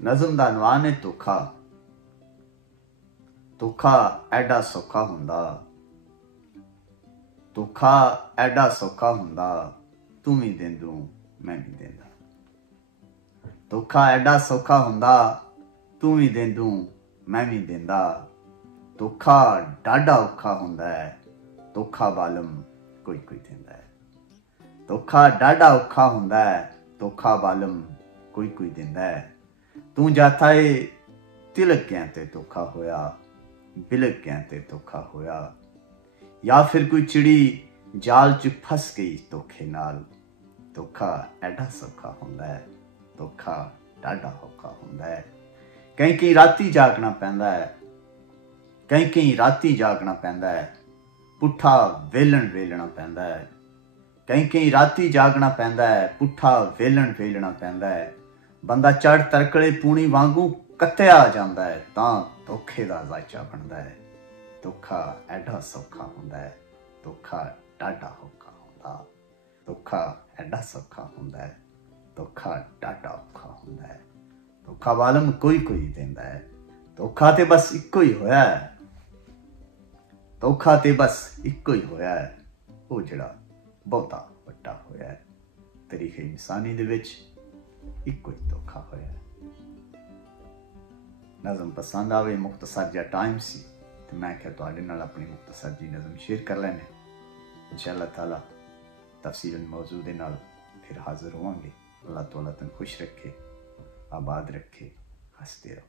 नज़म दा अनवान है धोखा। धोखा एडा सौखा हुंदा, धोखा एडा सौखा हुंदा, तू भी देंदू मैं भी देंदा। धोखा एडा सौखा हुंदा, तू भी देंदू मैं भी देंदा। धोखा डाडा औखा हुंदा है, धोखा बालम कोई कोई देंदा है। धोखा डाडा औखा हुंदा है, धोखा बालम कोई कोई देंदा है। तू जाता है तिलक गया ते धोखा होया, बिलक गया ते धोखा होया। या फिर कोई चिड़ी जाल च फस गई धोखे नाल। धोखा एडा सौखा हुंदा है, धोखा डाडा औखा हुंदा है। कई कई राती जागना पैंदा है, कई कई राती जागना पैंदा है। पुट्ठा वेलन वेलना पैंदा है। कई कई राती जागना पैंदा है, पुट्ठा वेलन वेलना पैंदा है। बंदा चढ़ तरकड़े पूनी वांगू कत्या जांदा है, तां धोखे दा जायचा बनदा है। धोखा एडा सौखा हुंदा है, धोखा डाडा औखा हुंदा। धोखा एडा सौखा हुंदा है, धोखा डाडा औखा हुंदा है। धोखा बालम कोई कोई देंदा है। धोखा ते बस इक्को ही होया है। धोखा ते बस इक्को ही होया है, वो जिहड़ा बहुता वड्डा होया है। तरीके इंसानी दे विच इक्को ही धोखा होया है। नज़म पसंद आवे, मुख्तसर जिहा टाइम सी ते मैं क्या तुहाडे नाल अपनी मुख्तसर जी नज़म शेयर कर लैने। इंशाअल्लाह ताला तफसीलन मौजू दे नाल फिर हाजिर होवांगे। अल्लाह तआला तुहानू खुश रखे, आबाद रखे, हंसते रहो।